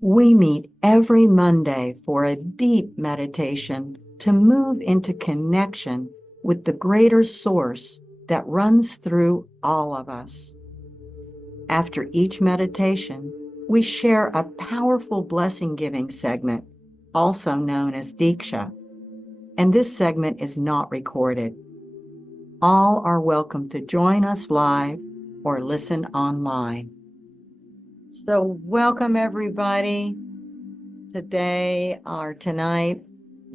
We meet every Monday for a deep meditation to move into connection with the greater source that runs through all of us. After each meditation, we share a powerful blessing giving segment, also known as Diksha, and this segment is not recorded. All are welcome to join us live or listen online. So, welcome everybody today or tonight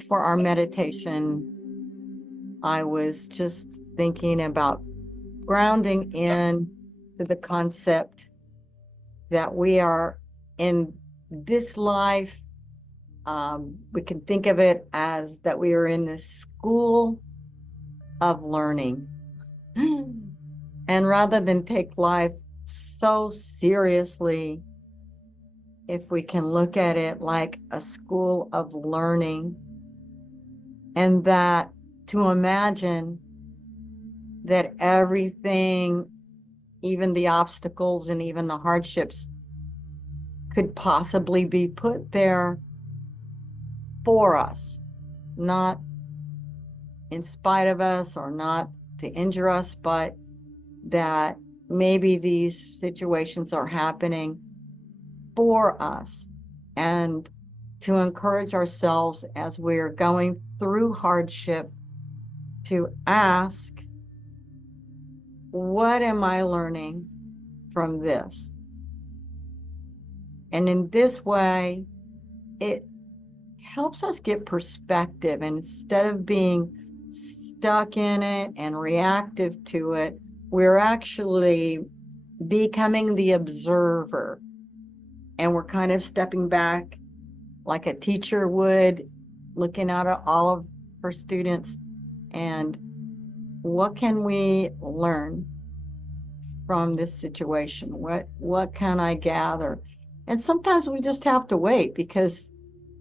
for our meditation. I was just thinking about grounding in to the concept that we are in this life. We can think of it as that we are in this school of learning. And rather than take life so seriously, if we can look at it like a school of learning, and that to imagine that everything, even the obstacles and even the hardships, could possibly be put there for us, not in spite of us or not to injure us, but that maybe these situations are happening for us, and to encourage ourselves as we're going through hardship to ask, what am I learning from this? And in this way, it helps us get perspective. And instead of being stuck in it and reactive to it, we're actually becoming the observer. And we're kind of stepping back like a teacher would, looking out at all of her students. And what can we learn from this situation? What can I gather? And sometimes we just have to wait, because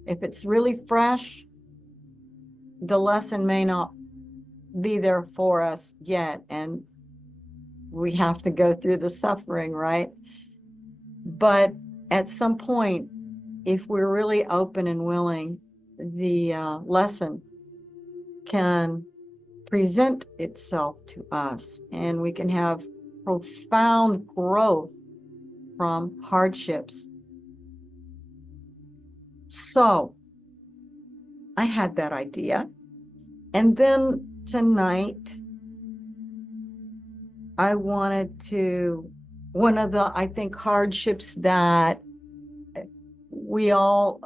if it's really fresh, the lesson may not be there for us yet. And we have to go through the suffering, right? But at some point, if we're really open and willing, the lesson can present itself to us, and we can have profound growth from hardships. So I had that idea. And then tonight, I wanted to, one of the, I think, hardships that we all,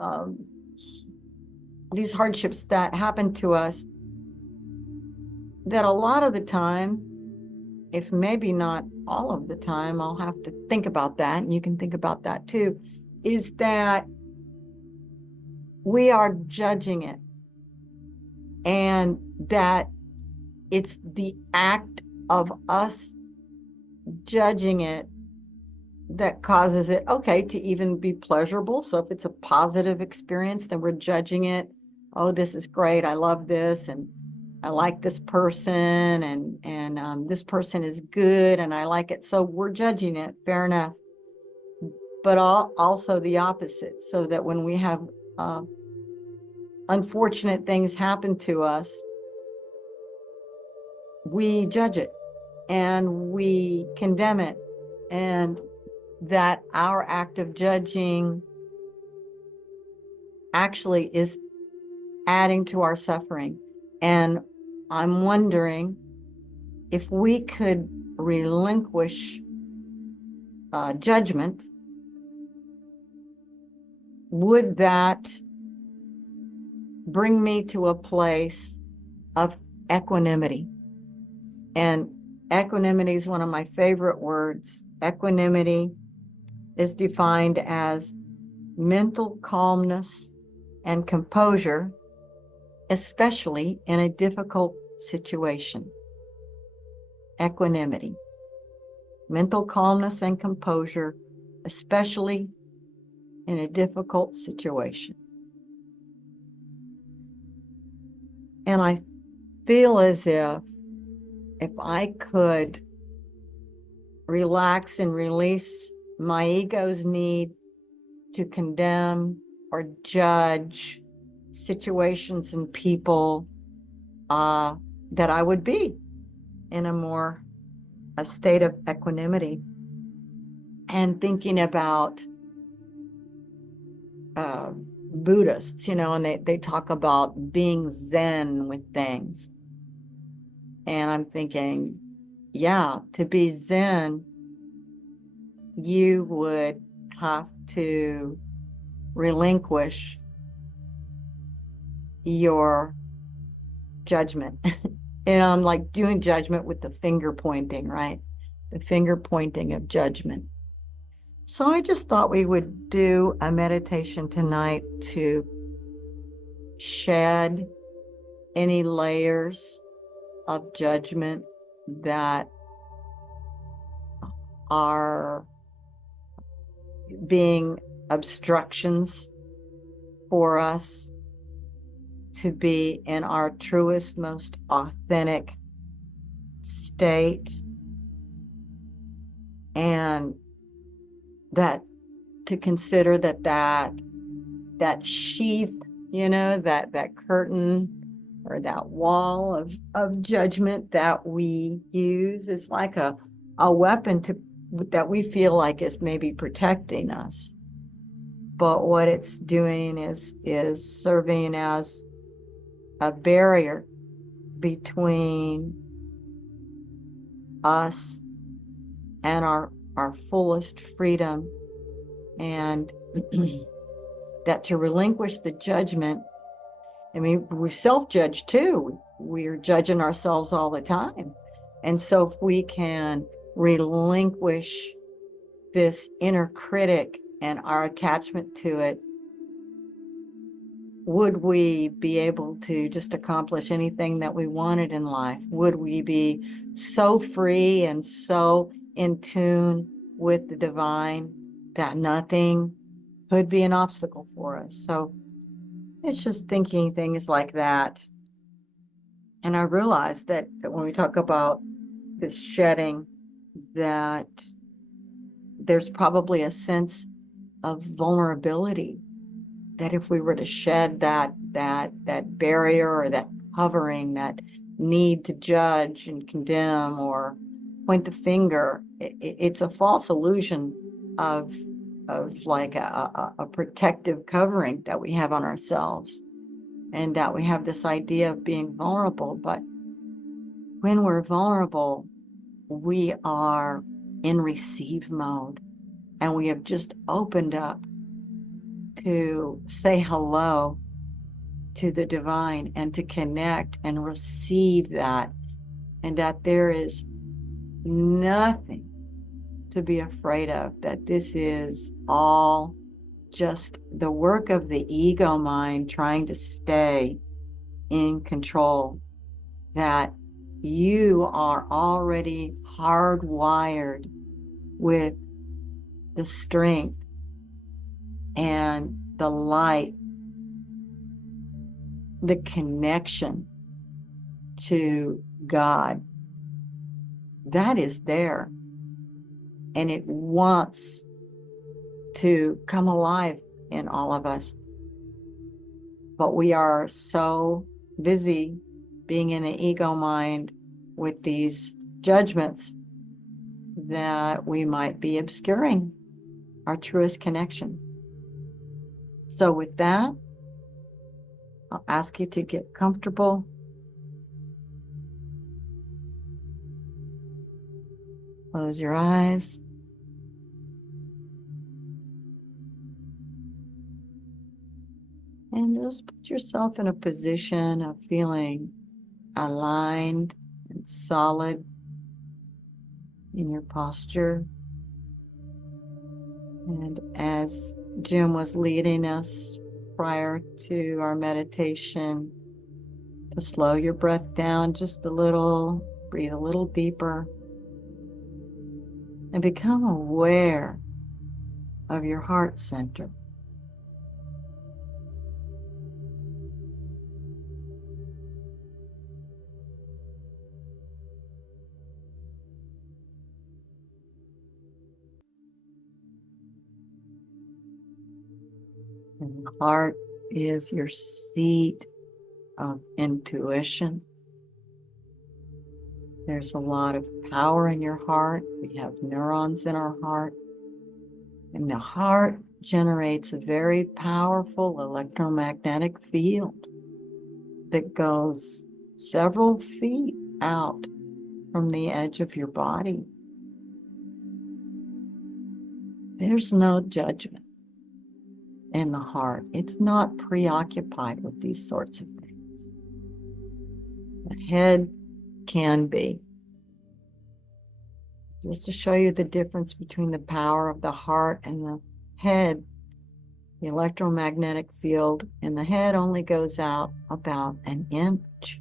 these hardships that happen to us, that a lot of the time, if maybe not all of the time, I'll have to think about that, and you can think about that too, is that we are judging it, and that it's the act of us judging it that causes it, okay, to even be pleasurable. So if it's a positive experience, then we're judging it. Oh, this is great. I love this. And I like this person, and this person is good, and I like it. So we're judging it. Fair enough. But also the opposite, so that when we have unfortunate things happen to us, we judge it and we condemn it, and that our act of judging actually is adding to our suffering. And I'm wondering if we could relinquish judgment, would that bring me to a place of equanimity? And equanimity is one of my favorite words. Equanimity is defined as mental calmness and composure, especially in a difficult situation. Equanimity, mental calmness and composure, especially in a difficult situation. And I feel as if I could relax and release my ego's need to condemn or judge situations and people, that I would be in a state of equanimity. And thinking about Buddhists, and they talk about being Zen with things. And I'm thinking, yeah, to be Zen, you would have to relinquish your judgment. And I'm like doing judgment with the finger pointing, right? The finger pointing of judgment. So I just thought we would do a meditation tonight to shed any layers of judgment that are being obstructions for us to be in our truest, most authentic state. And that to consider that sheath, that curtain or that wall of judgment that we use is like a weapon that we feel like is maybe protecting us. But what it's doing is serving as a barrier between us and our fullest freedom. And that to relinquish the judgment, I mean, we self-judge too. We're judging ourselves all the time. And so if we can relinquish this inner critic and our attachment to it, would we be able to just accomplish anything that we wanted in life? Would we be so free and so in tune with the divine that nothing could be an obstacle for us? So it's just thinking things like that. And I realized that when we talk about this shedding, that there's probably a sense of vulnerability, that if we were to shed that barrier or that covering, that need to judge and condemn or point the finger, it's a false illusion of like a protective covering that we have on ourselves, and that we have this idea of being vulnerable. But when we're vulnerable, we are in receive mode, and we have just opened up to say hello to the divine and to connect and receive that, and that there is nothing to be afraid of, that this is all just the work of the ego mind trying to stay in control, that you are already hardwired with the strength and the light, the connection to God. That is there, and it wants to come alive in all of us. But we are so busy being in the ego mind with these judgments that we might be obscuring our truest connection. So with that, I'll ask you to get comfortable. Close your eyes. And just put yourself in a position of feeling aligned and solid in your posture. And as Jim was leading us prior to our meditation, to slow your breath down just a little, breathe a little deeper, and become aware of your heart center. And the heart is your seat of intuition. There's a lot of power in your heart. We have neurons in our heart. And the heart generates a very powerful electromagnetic field that goes several feet out from the edge of your body. There's no judgment in the heart. It's not preoccupied with these sorts of things. The head can be. Just to show you the difference between the power of the heart and the head, the electromagnetic field in the head only goes out about an inch.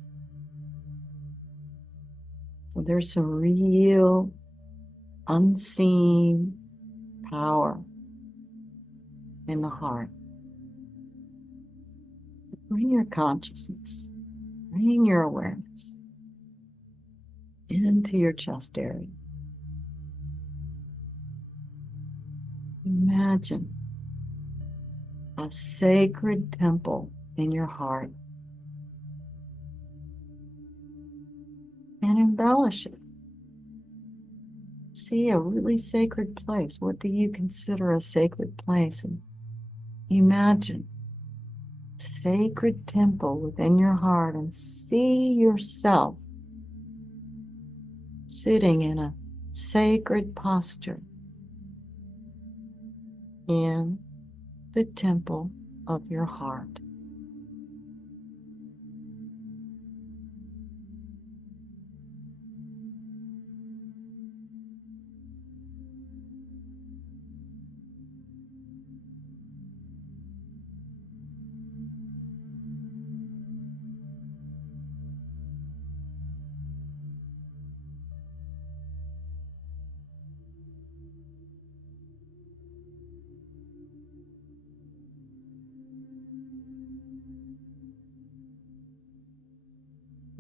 So there's some real unseen power in the heart. So bring your consciousness, bring your awareness into your chest area. Imagine a sacred temple in your heart and embellish it. See a really sacred place. What do you consider a sacred place? And imagine a sacred temple within your heart and see yourself sitting in a sacred posture in the temple of your heart.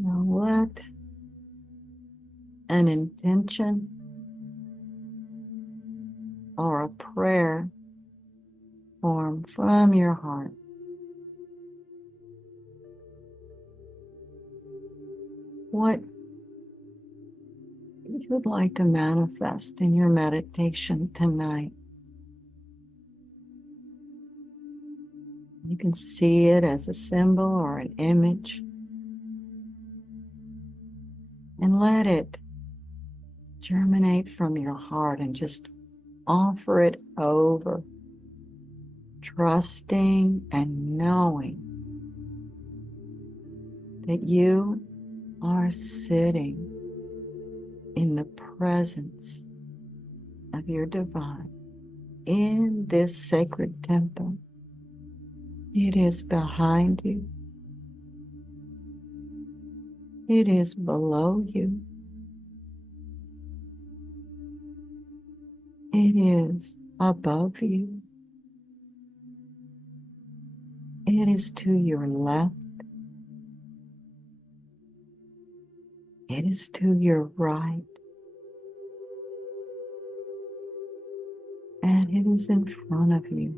Now let an intention or a prayer form from your heart. What you would like to manifest in your meditation tonight. You can see it as a symbol or an image. And let it germinate from your heart and just offer it over, trusting and knowing that you are sitting in the presence of your divine in this sacred temple. It is behind you. It is below you. It is above you. It is to your left. It is to your right. And it is in front of you.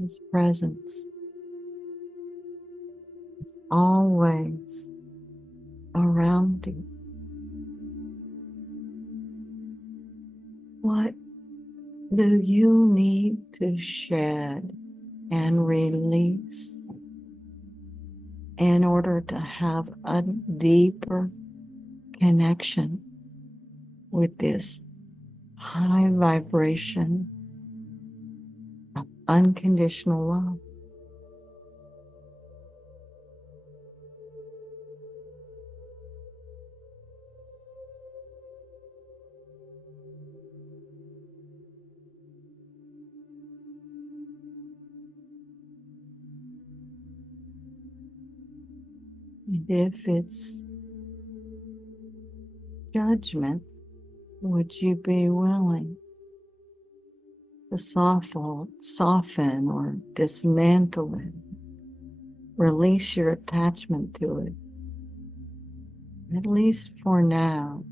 His presence is always around you. What do you need to shed and release in order to have a deeper connection with this high vibration of unconditional love? And if it's judgment, would you be willing to soften or dismantle it Release your attachment to it, at least for now.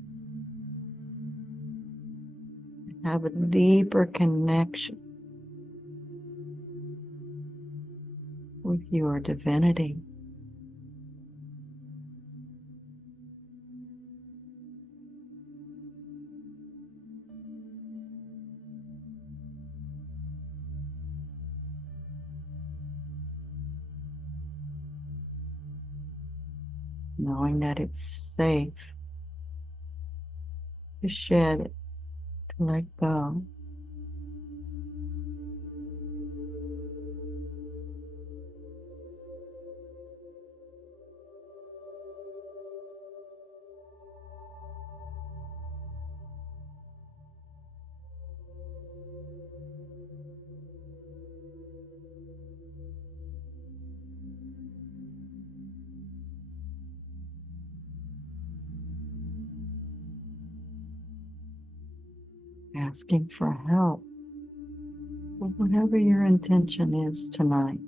Have a deeper connection with your divinity. Knowing that it's safe to shed it, to let go. Asking for help, or whatever your intention is tonight.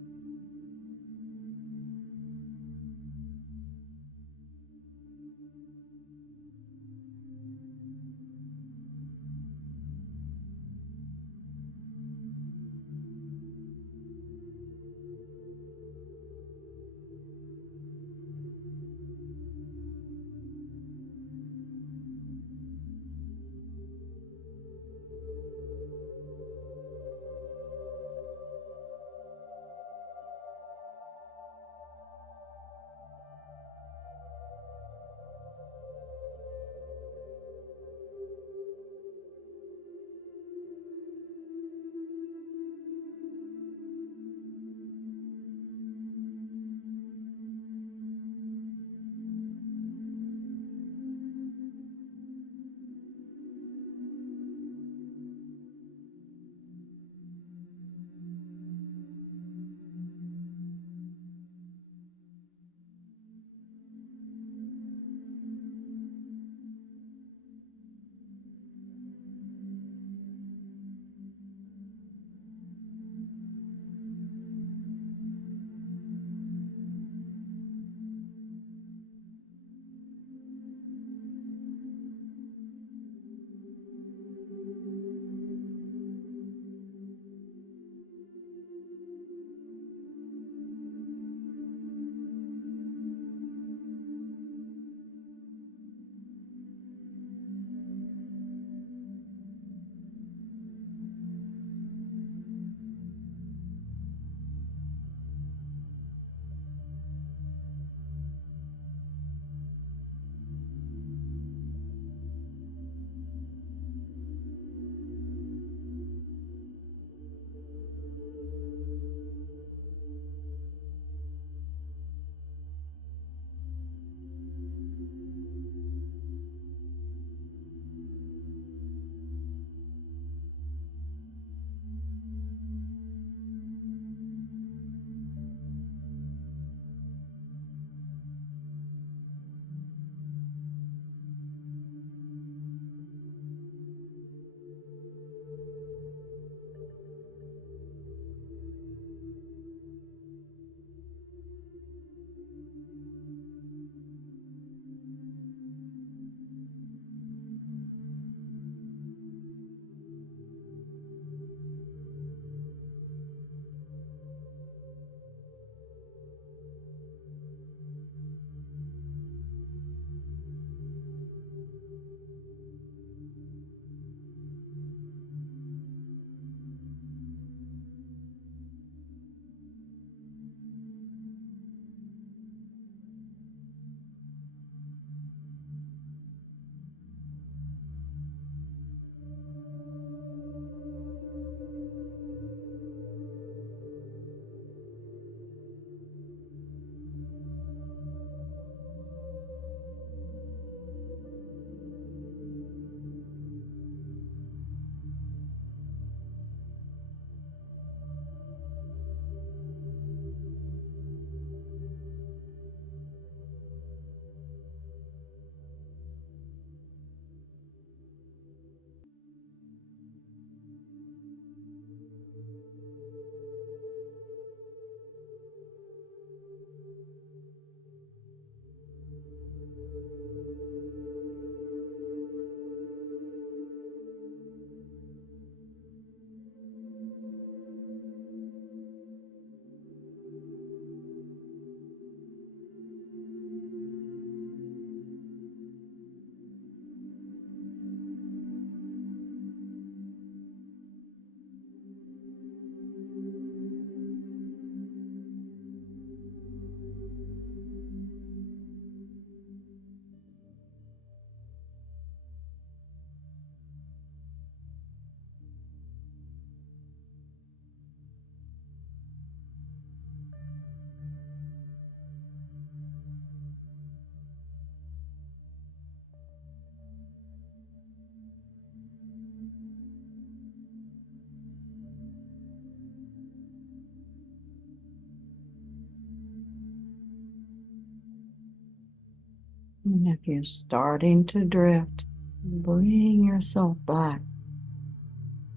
And if you're starting to drift, bring yourself back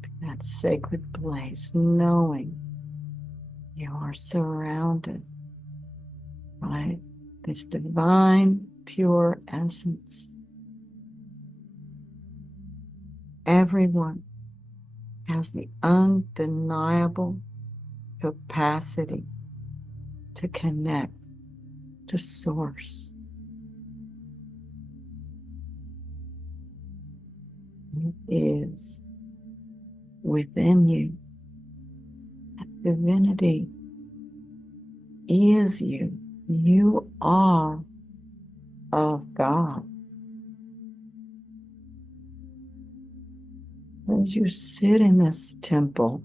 to that sacred place, knowing you are surrounded by this divine, pure essence. Everyone has the undeniable capacity to connect to Source. It is within you. That divinity is you. You are of God. As you sit in this temple,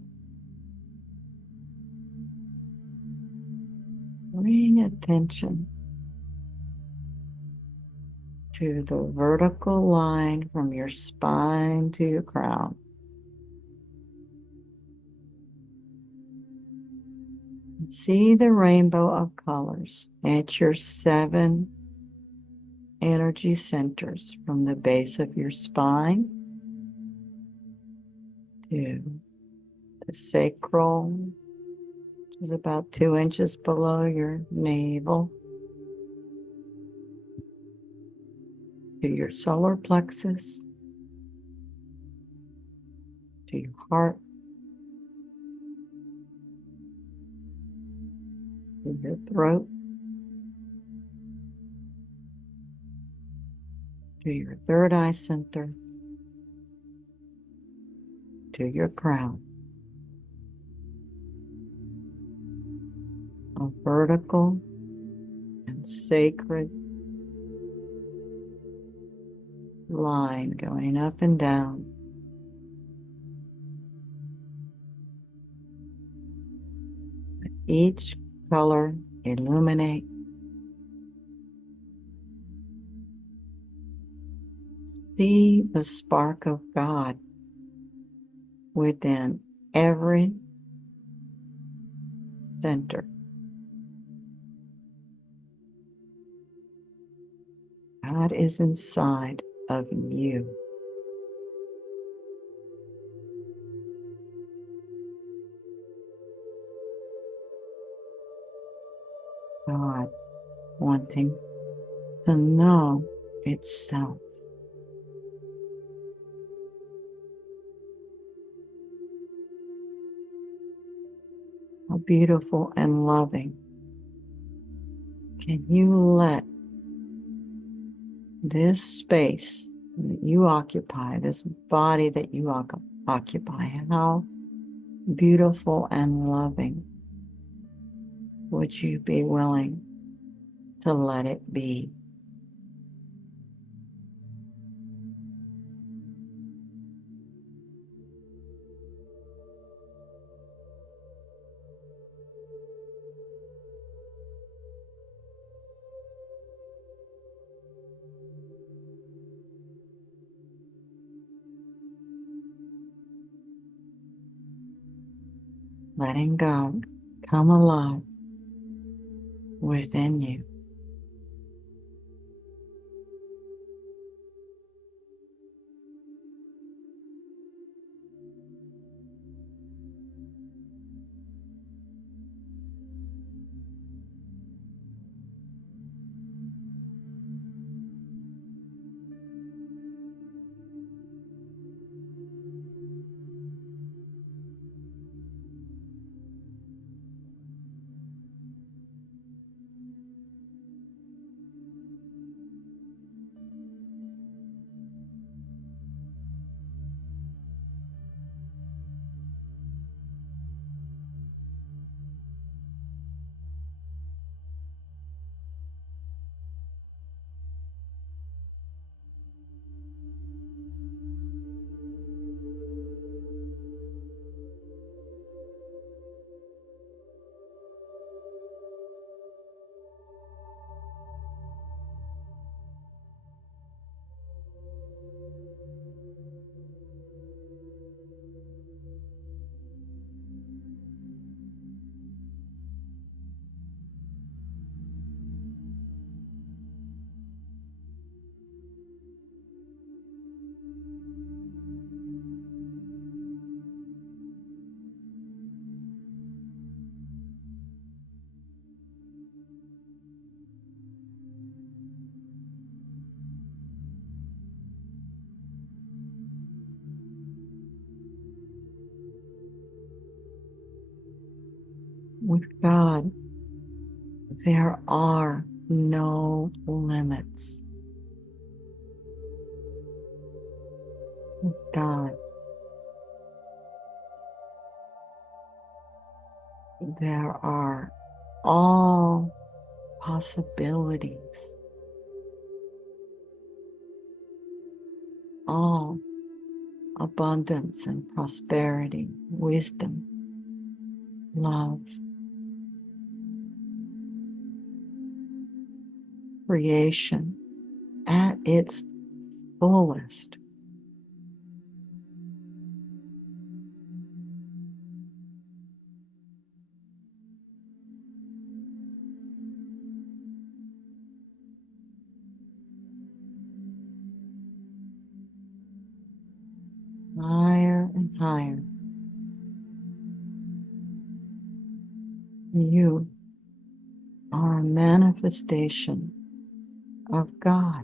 bring attention to the vertical line from your spine to your crown. See the rainbow of colors at your 7 energy centers from the base of your spine to the sacral, which is about 2 inches below your navel, to your solar plexus, to your heart, to your throat, to your third eye center, to your crown. A vertical and sacred line going up and down. Each color illuminate. See the spark of God within every center. God is inside of you. God wanting to know itself. How beautiful and loving. Can you let this space that you occupy, this body that you occupy, how beautiful and loving would you be willing to let it be? Letting God come alive within you. With God, there are no limits. With God, there are all possibilities, all abundance and prosperity, wisdom, love, creation at its fullest. Higher and higher. You are a manifestation of God,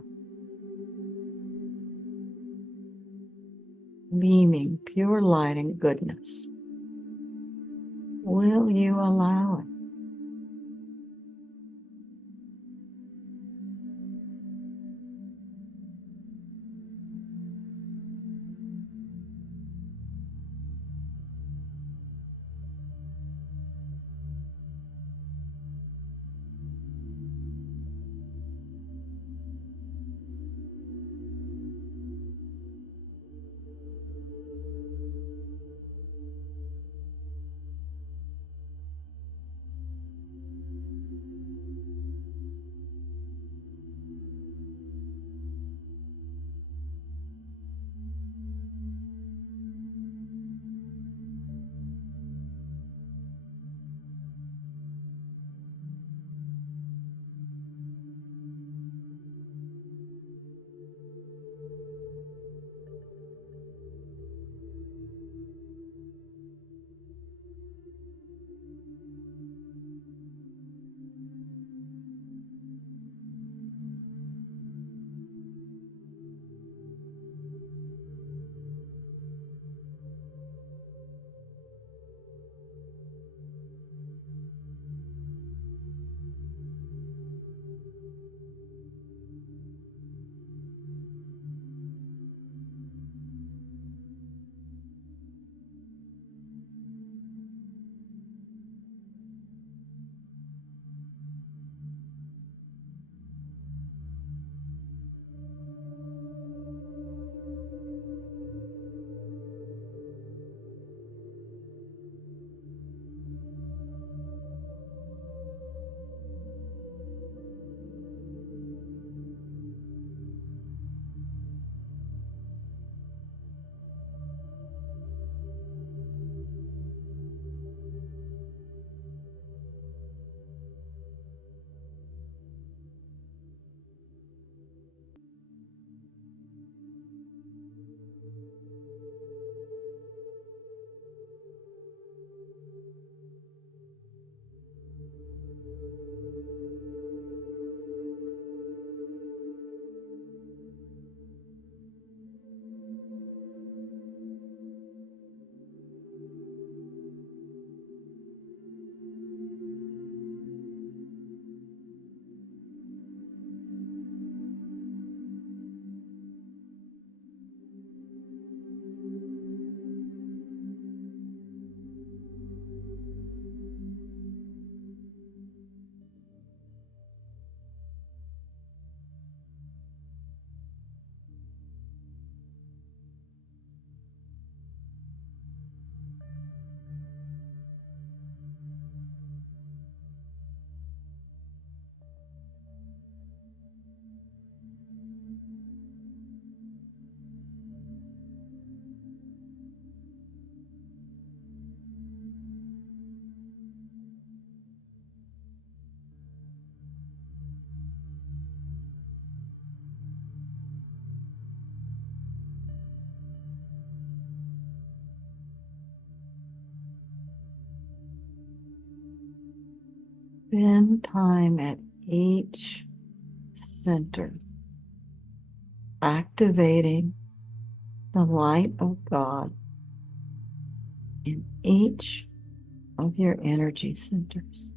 beaming pure light and goodness. Will you allow it? Spend time at each center, activating the light of God in each of your energy centers.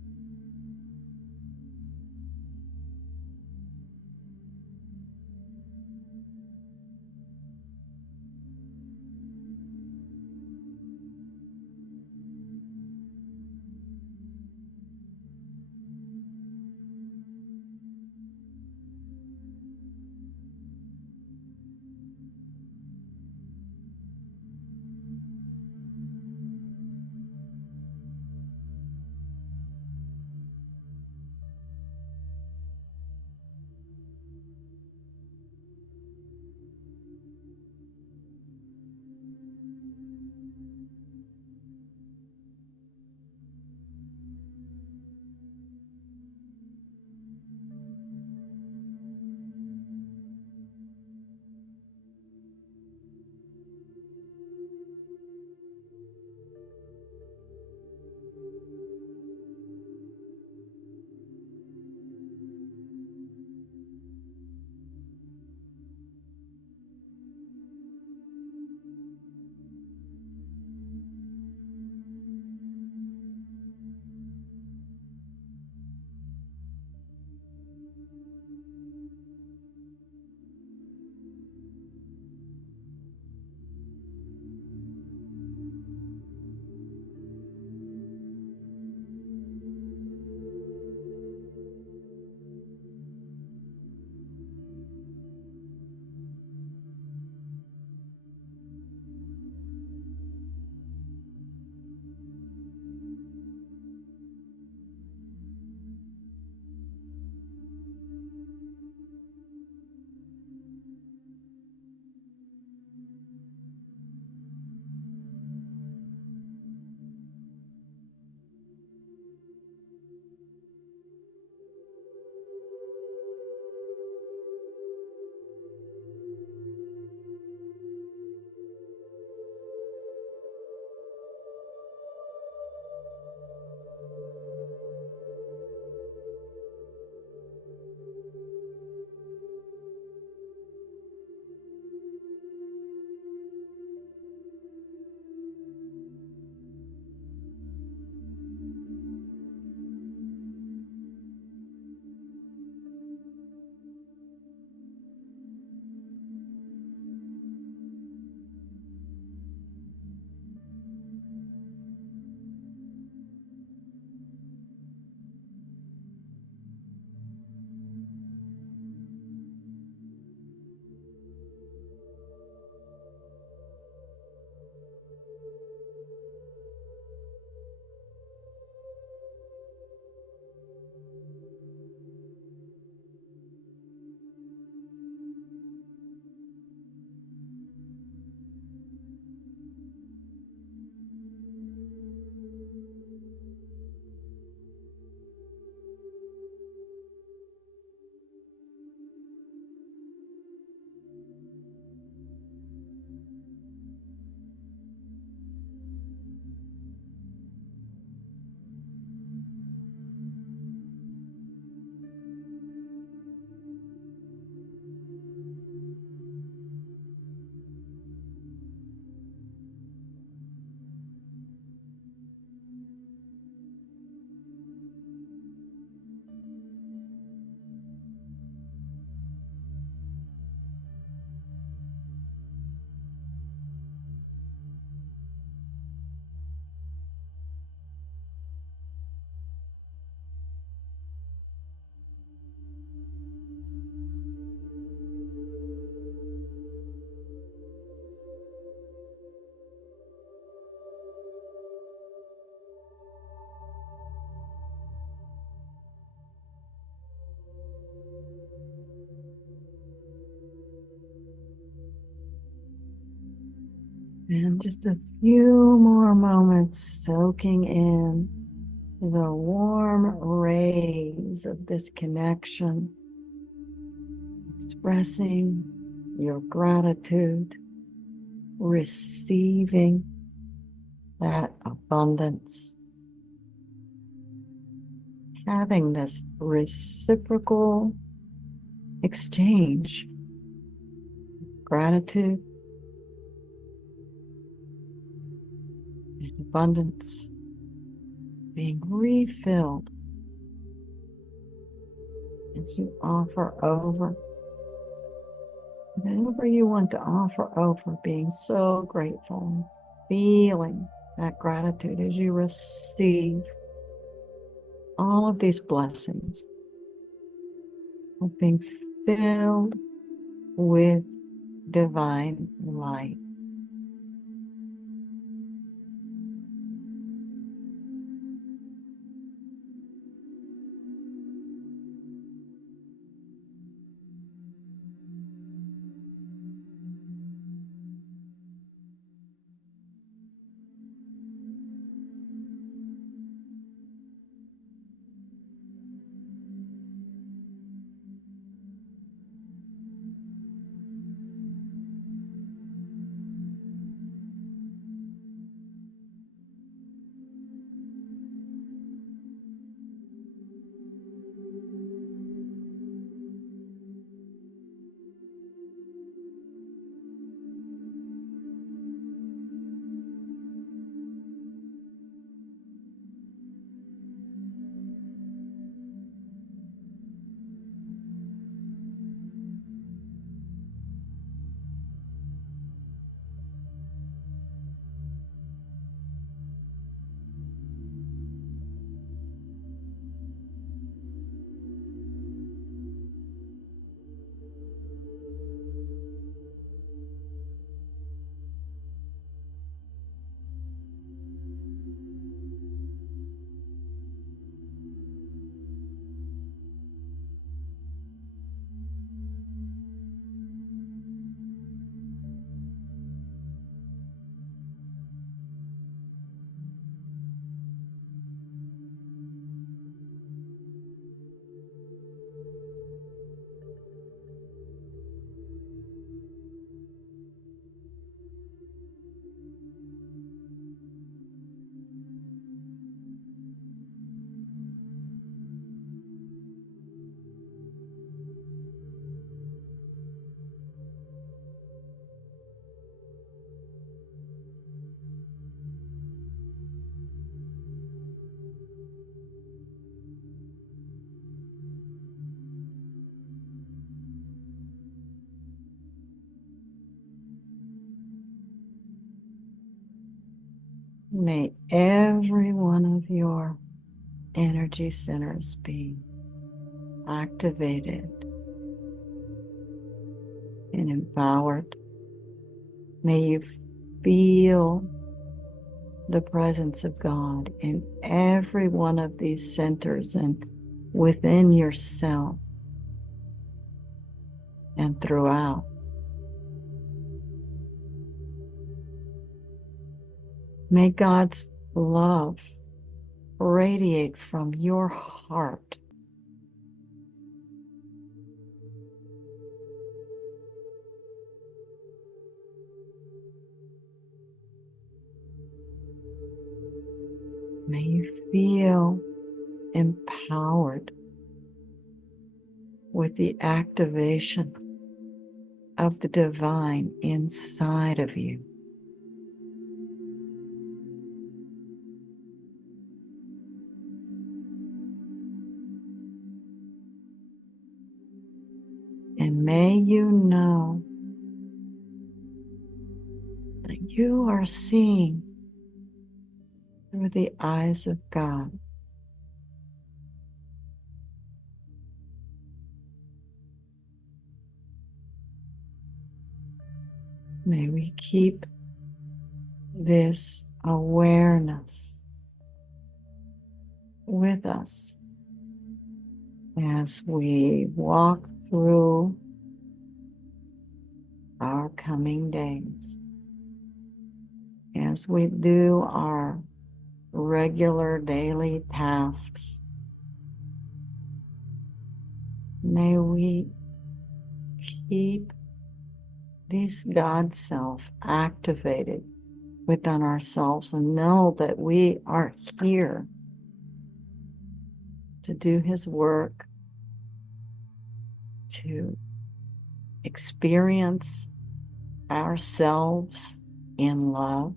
And just a few more moments soaking in the warm rays of this connection, expressing your gratitude, receiving that abundance, having this reciprocal exchange, gratitude and abundance being refilled as you offer over whatever you want to offer over, being so grateful, feeling that gratitude as you receive all of these blessings of being filled with divine light. May every one of your energy centers be activated and empowered. May you feel the presence of God in every one of these centers and within yourself and throughout. May God's love radiate from your heart. May you feel empowered with the activation of the divine inside of you. And may you know that you are seeing through the eyes of God. May we keep this awareness with us as we walk through our coming days, as we do our regular daily tasks. May we keep this God self activated within ourselves and know that we are here to do His work, to experience ourselves in love,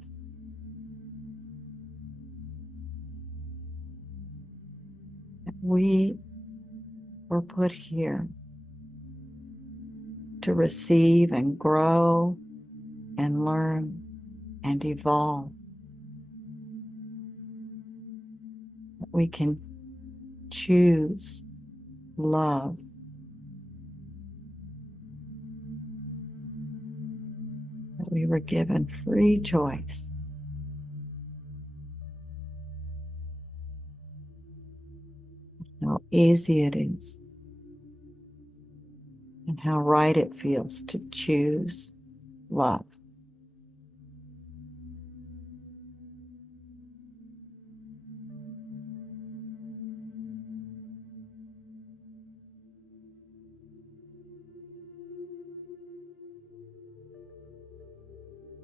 We were put here to receive and grow and learn and evolve. We can choose love. That we were given free choice. How easy it is and how right it feels to choose love.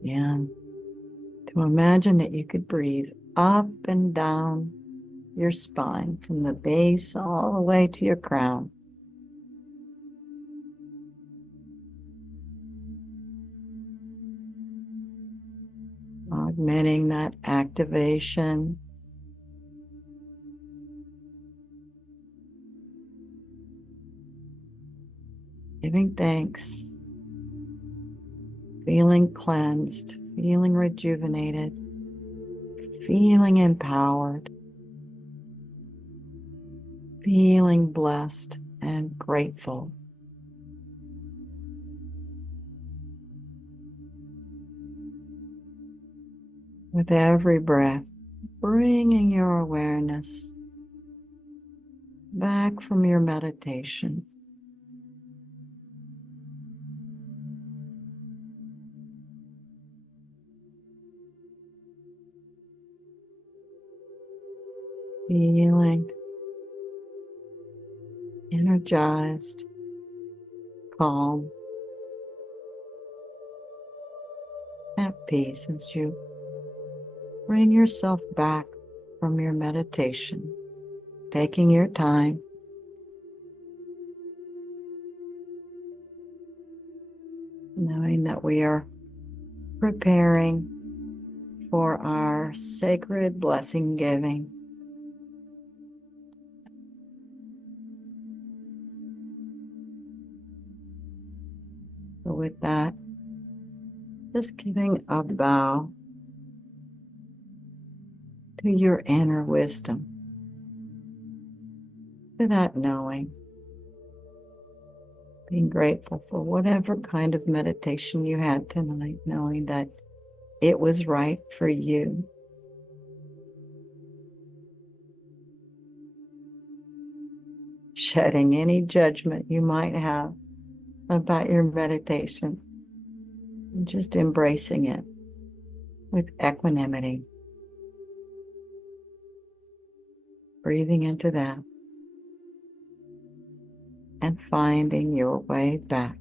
And to imagine that you could breathe up and down your spine from the base all the way to your crown. Augmenting that activation. Giving thanks. Feeling cleansed, feeling rejuvenated, feeling empowered, feeling blessed and grateful. With every breath, bringing your awareness back from your meditation. Feeling energized, calm, at peace as you bring yourself back from your meditation, taking your time, knowing that we are preparing for our sacred blessing giving. So with that, just giving a bow to your inner wisdom, to that knowing, being grateful for whatever kind of meditation you had tonight, knowing that it was right for you. Shedding any judgment you might have about your meditation, and just embracing it with equanimity. Breathing into that and finding your way back.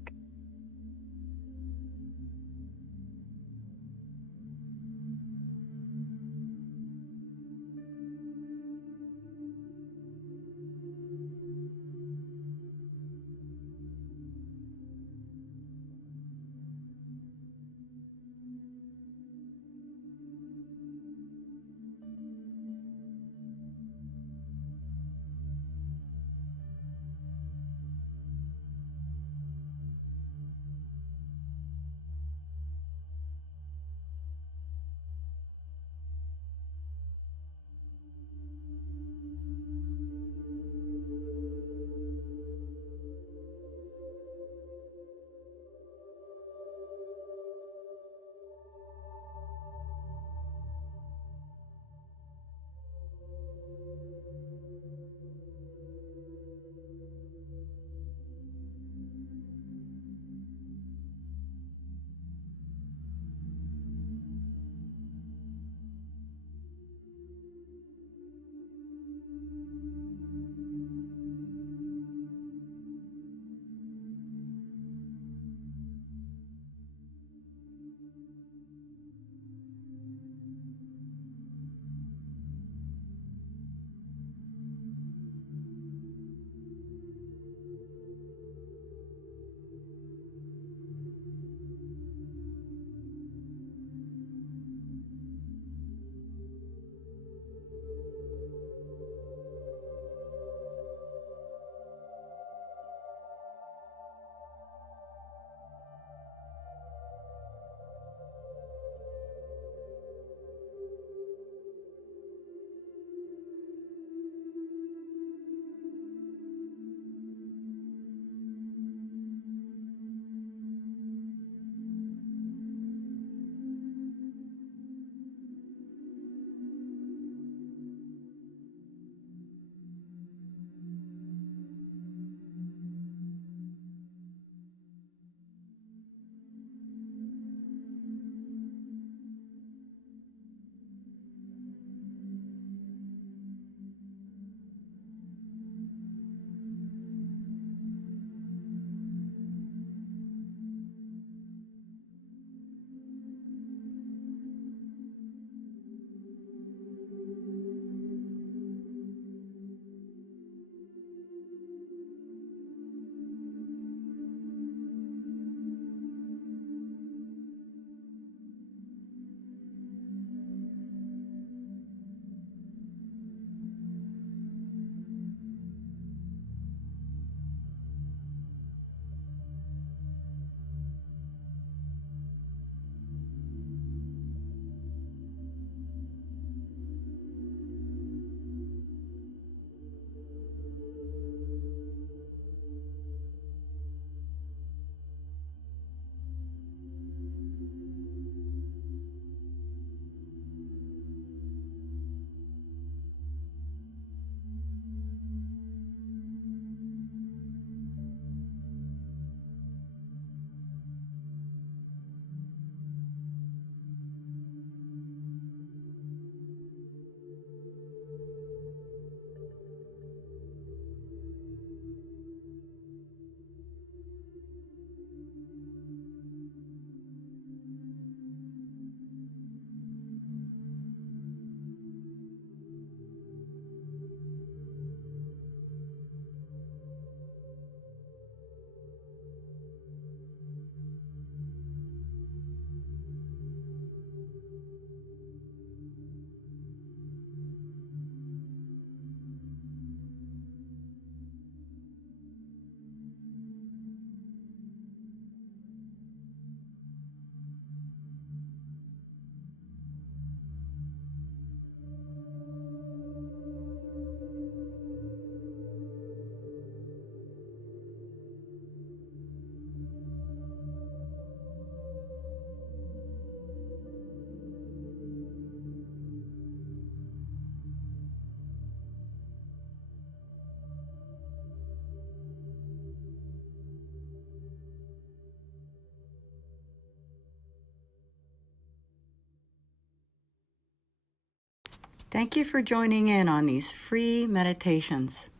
Thank you for joining in on these free meditations.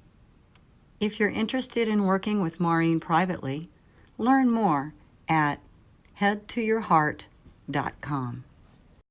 If you're interested in working with Maurine privately, learn more at headtoyourheart.com.